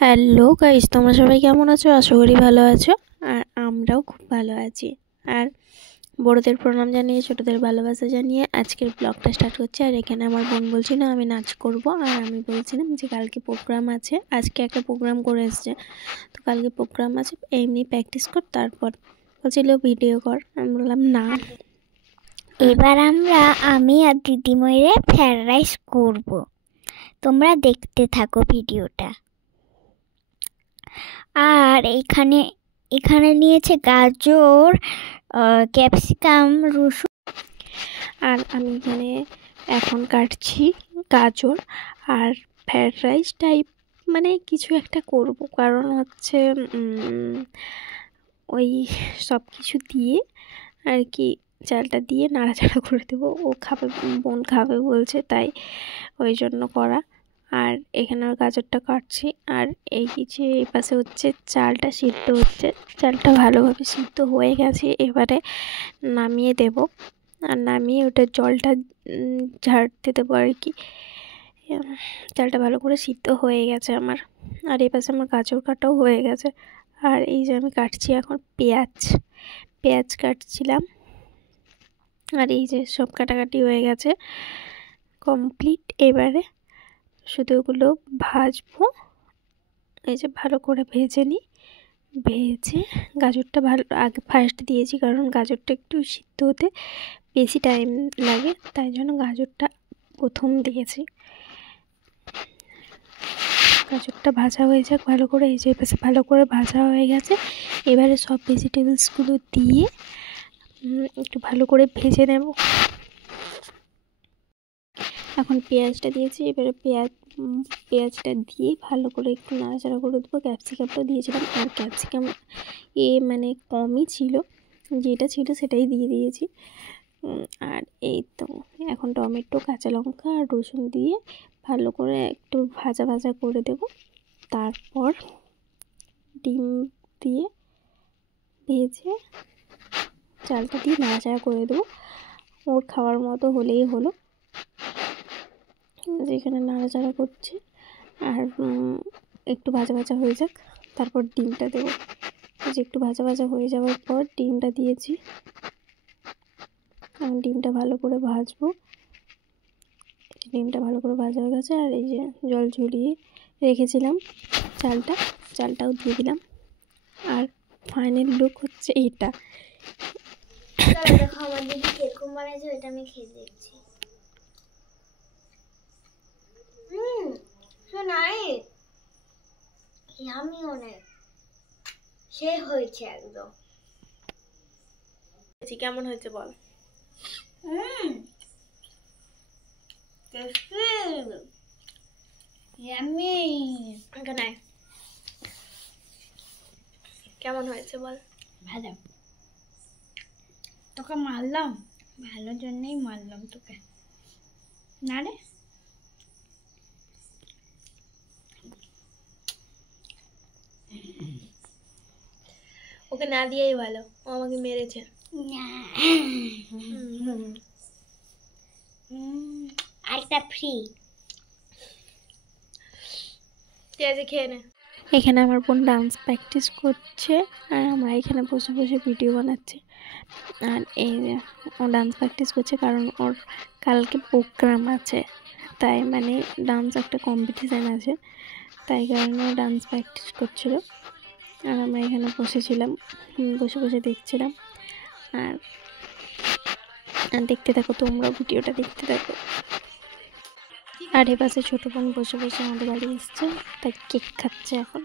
Hello guys, তোমরা সবাই কেমন আছো? আশা করি ভালো আছো। আর আমরাও খুব ভালো আছি। আর বড়দের প্রণাম জানিয়ে, ছোটদের ভালোবাসা জানিয়ে আজকের ব্লগটা স্টার্ট করছি। আর এখানে আমার বোন বলছিল আমি নাচ করব, আর আমি বলছিলাম যে কালকে প্রোগ্রাম আছে। আজকে একটা প্রোগ্রাম করে এসছে, তো কালকে প্রোগ্রাম আছে, এমনি প্র্যাকটিস কর, তারপর বলছিল ভিডিও কর। আমি বললাম না। এবার আমি আর দিদিময়রা ফ্রাইড রাইস করব। তোমরা দেখতে থাকো ভিডিওটা। আর এখানে নিয়েছে গাজর, ক্যাপসিকাম, রসুন। আর আমি এখানে এখন কাটছি গাজর আর ফ্রাইড রাইস টাইপ মানে কিছু একটা করব, কারণ হচ্ছে ওই সব কিছু দিয়ে আর কি চালটা দিয়ে নাড়াচাড়া করে দেবো। ও খাবে, বোন খাবে বলছে, তাই ওই জন্য করা। আর এখানে গাজরটা কাটছি, আর এই যে এই পাশে হচ্ছে চালটা সিদ্ধ হচ্ছে। চালটা ভালোভাবে সিদ্ধ হয়ে গেছে, এবারে নামিয়ে দেব। আর নামিয়ে ওটা জলটা ঝাড়তে দেবো আর কি। চালটা ভালো করে সিদ্ধ হয়ে গেছে আমার। আর এই পাশে আমার গাজর কাটাও হয়ে গেছে। আর এই যে আমি কাটছি এখন পেঁয়াজ কাটছিলাম। আর এই যে সব কাটাকাটি হয়ে গেছে, কমপ্লিট। এবারে শুধু ওগুলো ভাজবো। এই যে ভালো করে ভেজে নিই, ভেজে গাজরটা ভালো আগে ফার্স্ট দিয়েছি, কারণ গাজরটা একটু সিদ্ধ হতে বেশি টাইম লাগে, তাই জন্য গাজরটা প্রথম দিয়েছি। গাজরটা ভাজা হয়ে যাক ভালো করে। এই যে পাশে ভালো করে ভাজা হয়ে গেছে। এবারে সব ভেজিটেবলসগুলো দিয়ে একটু ভালো করে ভেজে নেব। এখন পেঁয়াজটা দিয়েছি, এবারে পেঁয়াজটা দিয়ে ভালো করে একটু নাড়াচাড়া করে দেবো। ক্যাপসিকামটা দিয়েছিলাম, আর ক্যাপসিকাম মানে কমই ছিল, যেটা ছিল সেটাই দিয়ে দিয়েছি। আর এই তো এখন টমেটো, কাঁচা লঙ্কা আর রসুন দিয়ে ভালো করে একটু ভাজা ভাজা করে দেব। তারপর ডিম দিয়ে ভেজে চালটা দিয়ে নাড়াচাড়া করে দেবো। ওর খাওয়ার মতো হলেই হলো। যেখানে নাড়াচাড়া করছি, আর একটু ভাজা ভাজা হয়ে যাক, তারপর ডিমটা দেবো। যে একটু ভাজা ভাজা হয়ে যাওয়ার পর ডিমটা দিয়েছি। ডিমটা ভালো করে ভাজবো। ডিমটা ভালো করে ভাজা হয়ে গেছে। আর এই যে জল ঝরিয়ে রেখেছিলাম চালটাও দিয়ে দিলাম। আর ফাইনাল লুক হচ্ছে এইটা। দেখো আমার দিদি কিরকম বানাইছে, ওইটা আমি খেয়ে দেখছি। শোনাই আমি অনেক সে হয়েছে একদম। কেমন হয়েছে বল? কেমন হয়েছে বল? ভালো। তোকে মারলাম, ভালোর জন্যই মারলাম তোকে, না রে? ওকে না দিয়েই ভালো, ও আমাকে মেরেছে। আরেকটা ফ্রি। ঠিক আছে, খেয়ে নে। এখানে আমার বোন ডান্স প্র্যাকটিস করছে, আর আমরা এখানে বসে বসে ভিডিও বানাচ্ছি। আর এই ও ডান্স প্র্যাকটিস করছে, কারণ ওর কালকে প্রোগ্রাম আছে, তাই মানে ডান্স একটা কম্পিটিশান আছে, তাই কারণে ও ডান্স প্র্যাকটিস করছিল। আর আমরা এখানে বসেছিলাম, বসে বসে দেখছিলাম। আর দেখতে থাকো, তোমরা ভিডিওটা দেখতে থাকো। আর এ পাশে ছোটো বোন বসে বসে আমাদের বাড়ি এসছে, তাই কেক খাচ্ছে এখন।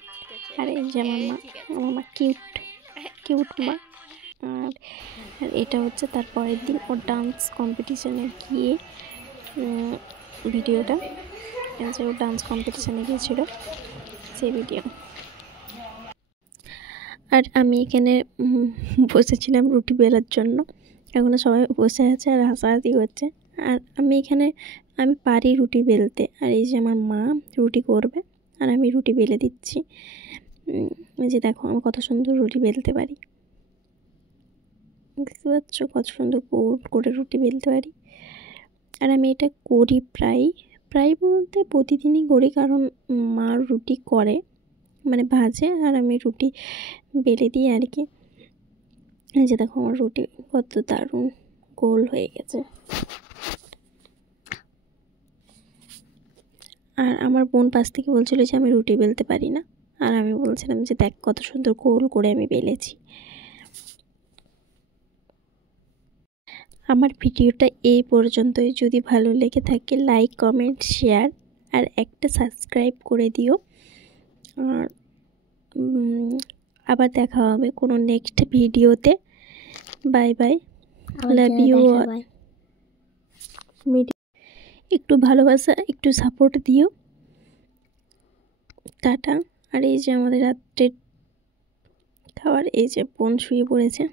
আর এই যে আমার মা কিউট মা। আর এটা হচ্ছে তার পরের দিন ও ডান্স কম্পিটিশানে গিয়ে ভিডিওটা, যে ও ডান্স কম্পিটিশানে গিয়েছিল সেই ভিডিও। আর আমি এখানে বসেছিলাম রুটি বেলার জন্য। এখনও সবাই বসে আছে আর হাসাহাসি করছে। আর আমি পারি রুটি বেলতে। আর এই যে আমার মা রুটি করবে, আর আমি রুটি বেলে দিচ্ছি। এই যে দেখো আমি কত সুন্দর রুটি বেলতে পারি, দেখতে পাচ্ছ কত সুন্দর গোল করে রুটি বেলতে পারি। আর আমি এটা করি প্রায় বলতে প্রতিদিনই করি, কারণ মা রুটি করে মানে ভাজে আর আমি রুটি বেলে দিই আর কি। এই যে দেখো আমার রুটি কত দারুণ গোল হয়ে গেছে। আর আমার বোন পাশ থেকে বলছিল যে আমি রুটি বেলতে পারি না, আর আমি বলছিলাম যে দেখ কত সুন্দর গোল করে আমি বেলেছি। আমার ভিডিওটা এই পর্যন্তই। যদি ভালো লেগে থাকে লাইক কমেন্ট শেয়ার আর একটা সাবস্ক্রাইব করে দিও। আর আবার দেখা হবে কোনো নেক্সট ভিডিওতে। Bye bye, love you. একটু ভালোবাসা একটু সাপোর্ট দিও। টাটা। আর এই যে আমাদের রাত্রের খাবার, এই যে বোন শুয়ে পড়েছে।